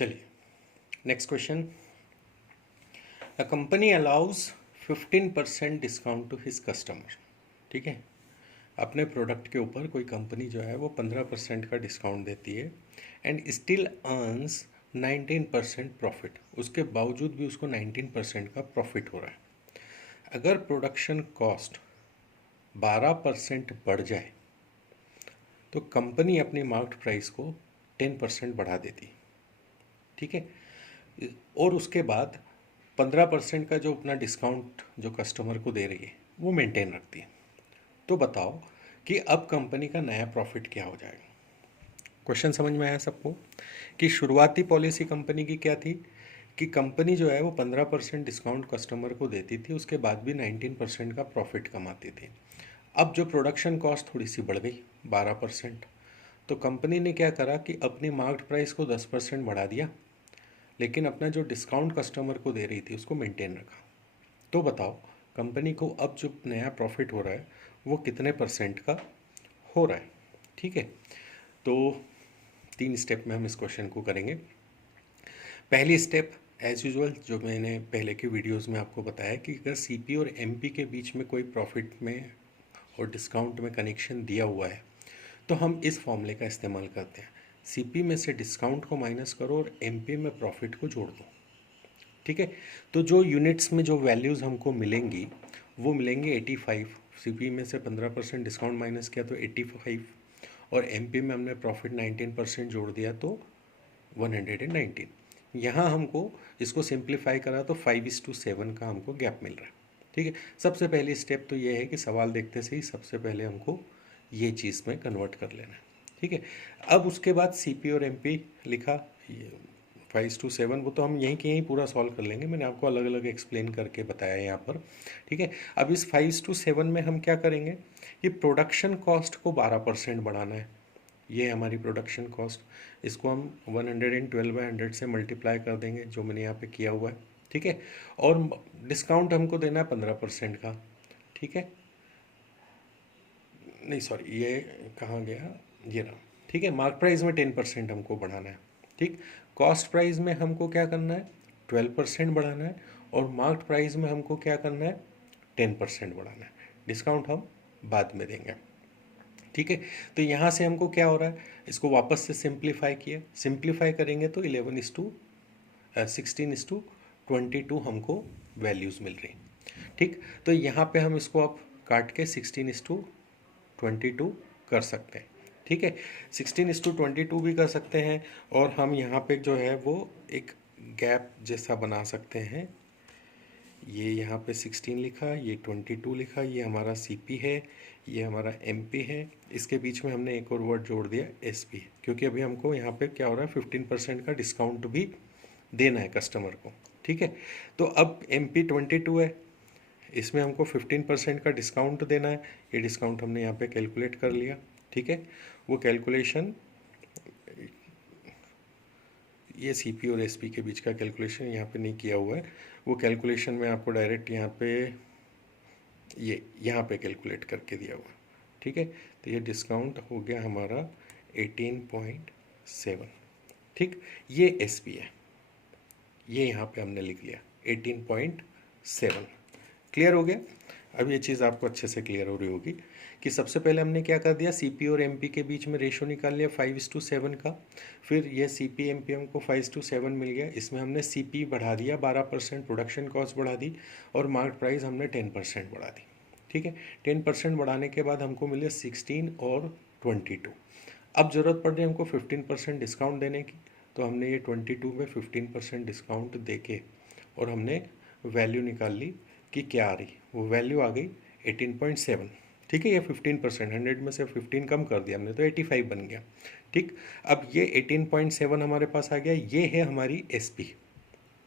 चलिए next question. A company allows 15% discount to his customer. ठीक है, अपने प्रोडक्ट के ऊपर कोई कंपनी जो है वो 15% का डिस्काउंट देती है एंड स्टिल अर्न्स 19% प्रॉफिट। उसके बावजूद भी उसको 19% का प्रॉफिट हो रहा है। अगर प्रोडक्शन कॉस्ट 12% बढ़ जाए तो कंपनी अपनी मार्केट प्राइस को 10% बढ़ा देती। ठीक है, और उसके बाद 15% का जो अपना डिस्काउंट जो कस्टमर को दे रही है वो मेंटेन रखती है। तो बताओ कि अब कंपनी का नया प्रॉफिट क्या हो जाएगा। क्वेश्चन समझ में आया सबको कि शुरुआती पॉलिसी कंपनी की क्या थी कि कंपनी जो है वो 15% डिस्काउंट कस्टमर को देती थी, उसके बाद भी 19% का प्रॉफिट कमाती थी। अब जो प्रोडक्शन कॉस्ट थोड़ी सी बढ़ गई 12%, तो कंपनी ने क्या करा कि अपनी मार्केट प्राइस को 10% बढ़ा दिया, लेकिन अपना जो डिस्काउंट कस्टमर को दे रही थी उसको मेंटेन रखा। तो बताओ कंपनी को अब जो नया प्रॉफिट हो रहा है वो कितने परसेंट का हो रहा है। ठीक है, तो 3 स्टेप में हम इस क्वेश्चन को करेंगे। पहली स्टेप एज यूजुअल जो मैंने पहले के वीडियोस में आपको बताया कि अगर सीपी और एमपी के बीच में कोई प्रॉफिट में और डिस्काउंट में कनेक्शन दिया हुआ है तो हम इस फॉर्मूले का इस्तेमाल करते हैं। सीपी में से डिस्काउंट को माइनस करो और एमपी में प्रॉफिट को जोड़ दो। ठीक है, तो जो यूनिट्स में जो वैल्यूज़ हमको मिलेंगी वो मिलेंगे 85। सीपी में से 15% डिस्काउंट माइनस किया तो 85, और एमपी में हमने प्रॉफिट 19% जोड़ दिया तो 119। यहाँ हमको इसको सिंप्लीफाई करा तो 5:7 का हमको गैप मिल रहा है। ठीक है, सबसे पहली स्टेप तो ये है कि सवाल देखते से ही सबसे पहले हमको ये चीज़ में कन्वर्ट कर लेना है। ठीक है, अब उसके बाद सीपी और एमपी लिखा, 5:7 वो तो हम यहीं के यहीं पूरा सॉल्व कर लेंगे, मैंने आपको अलग अलग एक्सप्लेन करके बताया यहाँ पर। ठीक है, अब इस 5:7 में हम क्या करेंगे, ये प्रोडक्शन कॉस्ट को 12% बढ़ाना है। ये हमारी प्रोडक्शन कॉस्ट, इसको हम 112/100 से मल्टीप्लाई कर देंगे जो मैंने यहाँ पे किया हुआ है। ठीक है, और डिस्काउंट हमको देना है 15% का। ठीक है, नहीं सॉरी ये कहाँ गया, ये रहा। ठीक है, मार्क प्राइस में 10% हमको बढ़ाना है। ठीक, कॉस्ट प्राइस में हमको क्या करना है, 12% बढ़ाना है, और मार्क प्राइस में हमको क्या करना है, 10% बढ़ाना है। डिस्काउंट हम बाद में देंगे। ठीक है, तो यहाँ से हमको क्या हो रहा है, इसको वापस से सिंप्लीफाई किया, सिंप्लीफाई करेंगे तो 16:22 हमको वैल्यूज़ मिल रही। ठीक, तो यहाँ पे हम इसको अब काट के 16:22 कर सकते हैं। ठीक है, 16:22 भी कर सकते हैं, और हम यहाँ पे जो है वो एक गैप जैसा बना सकते हैं। ये यहाँ पे 16 लिखा, ये 22 लिखा, ये हमारा सीपी है, ये हमारा एमपी है, इसके बीच में हमने एक और वर्ड जोड़ दिया एसपी, क्योंकि अभी हमको यहाँ पे क्या हो रहा है 15% का डिस्काउंट भी देना है कस्टमर को। ठीक है, तो अब एमपी 22 है, इसमें हमको 15% का डिस्काउंट देना है। ये डिस्काउंट हमने यहाँ पे कैलकुलेट कर लिया। ठीक है, वो कैलकुलेशन, ये सीपी और एसपी के बीच का कैलकुलेशन यहाँ पे नहीं किया हुआ है, वो कैलकुलेशन में आपको डायरेक्ट यहाँ पे ये यहाँ पे कैलकुलेट करके दिया हुआ। ठीक है, तो ये डिस्काउंट हो गया हमारा 18.7। ठीक, ये एसपी है, ये यहाँ पे हमने लिख लिया 18.7। क्लियर हो गया। अब ये चीज़ आपको अच्छे से क्लियर हो रही होगी कि सबसे पहले हमने क्या कर दिया, सीपी और एमपी के बीच में रेशो निकाल लिया 5:7 का। फिर ये सीपी एमपी हमको 5:7 मिल गया, इसमें हमने सीपी बढ़ा दिया 12%, प्रोडक्शन कॉस्ट बढ़ा दी, और मार्केट प्राइस हमने 10% बढ़ा दी। ठीक है, 10% बढ़ाने के बाद हमको मिले 16 और 22। अब ज़रूरत पड़ रही है हमको 15% डिस्काउंट देने की, तो हमने ये 22 में 15% डिस्काउंट दे के और हमने वैल्यू निकाल ली कि क्या आ रही, वो वैल्यू आ गई 18.7। ठीक है, ये 15%, 100 में से 15 कम कर दिया हमने तो 85 बन गया। ठीक, अब ये 18.7 हमारे पास आ गया, ये है हमारी एसपी।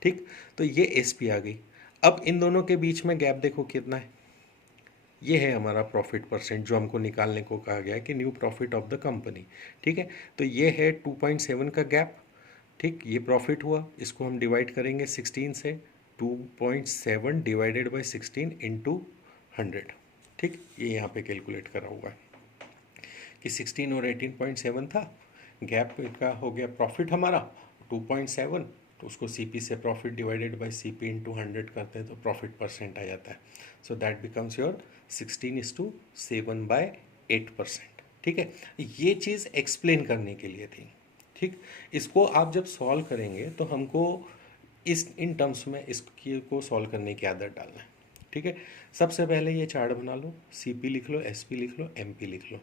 ठीक, तो ये एसपी आ गई। अब इन दोनों के बीच में गैप देखो कितना है, ये है हमारा प्रॉफिट परसेंट जो हमको निकालने को कहा गया है कि new profit of the company. ठीक है, तो ये है 2.7 का गैप। ठीक, ये प्रॉफिट हुआ, इसको हम डिवाइड करेंगे 16 से, 2.7 डिवाइडेड बाई 16 इंटू 100। ठीक, ये यहाँ पे कैलकुलेट करा हुआ है कि 16 और 18.7 था, गैप का हो गया प्रॉफिट हमारा 2.7, तो उसको CP से profit divided by CP into 100 करते हैं तो प्रॉफिट परसेंट आ जाता है. So that becomes your 16:7/8%. ठीक है, ये चीज़ एक्सप्लेन करने के लिए थी. ठीक, इसको आप जब सॉल्व करेंगे तो हमको इन टर्म्स में इसकी को सॉल्व करने की आदत डालना है. ठीक है, सबसे पहले ये चार्ट बना लो, CP लिख लो, SP लिख लो, MP लिख लो.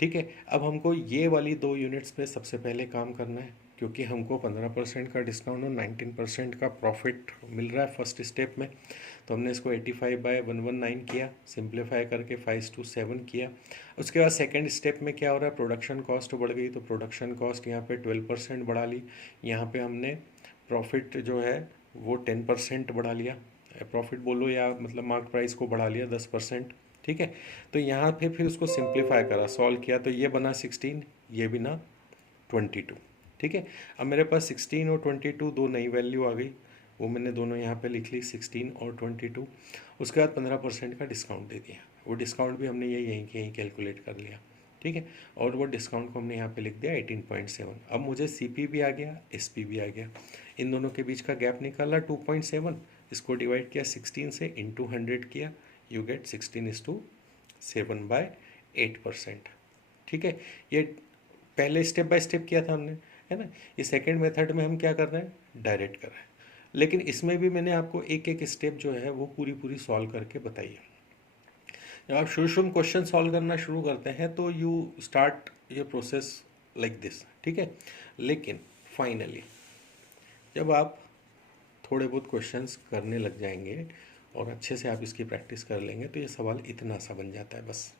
ठीक है, अब हमको ये वाली 2 यूनिट्स पे सबसे पहले काम करना है, क्योंकि हमको 15% का डिस्काउंट और 19% का प्रॉफिट मिल रहा है फर्स्ट स्टेप में. तो हमने इसको 85/119 किया, सिंप्लीफाई करके 5/7 किया. उसके बाद सेकेंड स्टेप में क्या हो रहा है, प्रोडक्शन कॉस्ट बढ़ गई, तो प्रोडक्शन कॉस्ट यहाँ पे 12% बढ़ा ली. यहाँ पे हमने प्रॉफिट जो है वो 10% बढ़ा लिया. प्रॉफिट बोलो या मतलब मार्क प्राइस को बढ़ा लिया 10%. ठीक है, तो यहाँ पे फिर उसको सिंप्लीफाई करा, सॉल्व किया, तो ये बना 16, ये भी ना 22. ठीक है, अब मेरे पास 16 और 22 दो नई वैल्यू आ गई, वो मैंने दोनों यहाँ पे लिख ली, 16 और 22. उसके बाद 15% का डिस्काउंट दे दिया, वो डिस्काउंट भी हमने यहीं के यहीं कैलकुलेट कर लिया. ठीक है, और वो डिस्काउंट को हमने यहाँ पे लिख दिया 18.7. अब मुझे CP भी आ गया, SP भी आ गया. इन दोनों के बीच का गैप निकाला 2.7, इसको डिवाइड किया 16 से, इंटू 100 किया, यू गेट 16:7/8%. ठीक है, ये पहले स्टेप बाय स्टेप किया था हमने, है ना. ये सेकंड मेथड में हम क्या कर रहे हैं, डायरेक्ट कर रहे हैं. लेकिन इसमें भी मैंने आपको एक एक स्टेप जो है वो पूरी सॉल्व करके बताई है. जब आप शुरू क्वेश्चन सॉल्व करना शुरू करते हैं तो यू स्टार्ट ये प्रोसेस लाइक दिस. ठीक है, लेकिन फाइनली जब आप थोड़े बहुत क्वेश्चंस करने लग जाएंगे और अच्छे से आप इसकी प्रैक्टिस कर लेंगे तो ये सवाल इतना सा बन जाता है बस.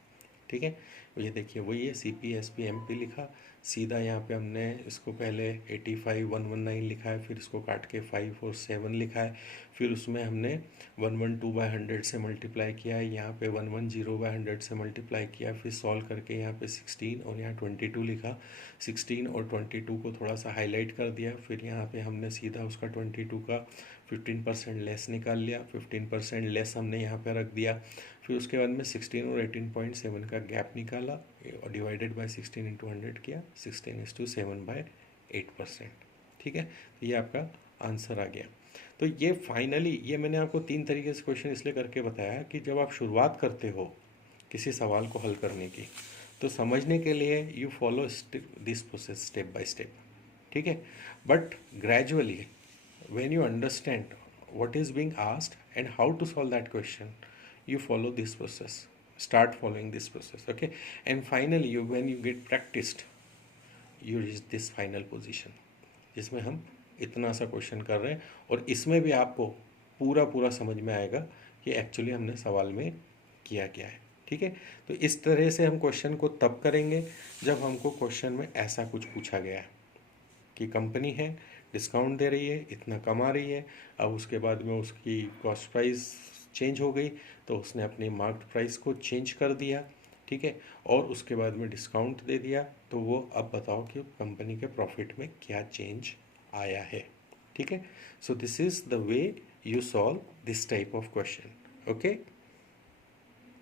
ठीक है, ये देखिए वही है, CP SP MP लिखा, सीधा यहाँ पे हमने इसको पहले 85/119 लिखा है, फिर इसको काट के 5 और 7 लिखा है, फिर उसमें हमने 112/100 से मल्टीप्लाई किया है, यहाँ पे 110/100 से मल्टीप्लाई किया, फिर सॉल्व करके यहाँ पे 16 और यहाँ 22 लिखा, 16 और 22 को थोड़ा सा हाईलाइट कर दिया, फिर यहाँ पे हमने सीधा उसका 22 का 15% लेस निकाल लिया, 15% लेस हमने यहाँ पे रख दिया, फिर उसके बाद में 16 और 18.7 का गैप निकाला और डिवाइडेड बाय 16 इंटू 100 किया, 16:7/8%. ठीक है, तो ये आपका आंसर आ गया. तो ये फाइनली ये मैंने आपको 3 तरीके से क्वेश्चन इसलिए करके बताया कि जब आप शुरुआत करते हो किसी सवाल को हल करने की, तो समझने के लिए you follow this process step by step. ठीक है, but gradually when you understand what is being asked and how to solve that question, you follow this process, start following this process. Okay, and finally when you get practiced, you reach this final position जिसमें हम इतना सा question कर रहे हैं और इसमें भी आपको पूरा समझ में आएगा कि एक्चुअली हमने सवाल में किया क्या है. ठीक है, तो इस तरह से हम क्वेश्चन को तब करेंगे जब हमको क्वेश्चन में ऐसा कुछ पूछा गया है कि कंपनी है, डिस्काउंट दे रही है, इतना कमा रही है, अब उसके बाद में उसकी कॉस्ट प्राइस चेंज हो गई तो उसने अपनी मार्केट प्राइस को चेंज कर दिया. ठीक है, और उसके बाद में डिस्काउंट दे दिया, तो वो अब बताओ कि कंपनी के प्रॉफिट में क्या चेंज आया है. ठीक है, so this is the way you solve this type of question. Okay.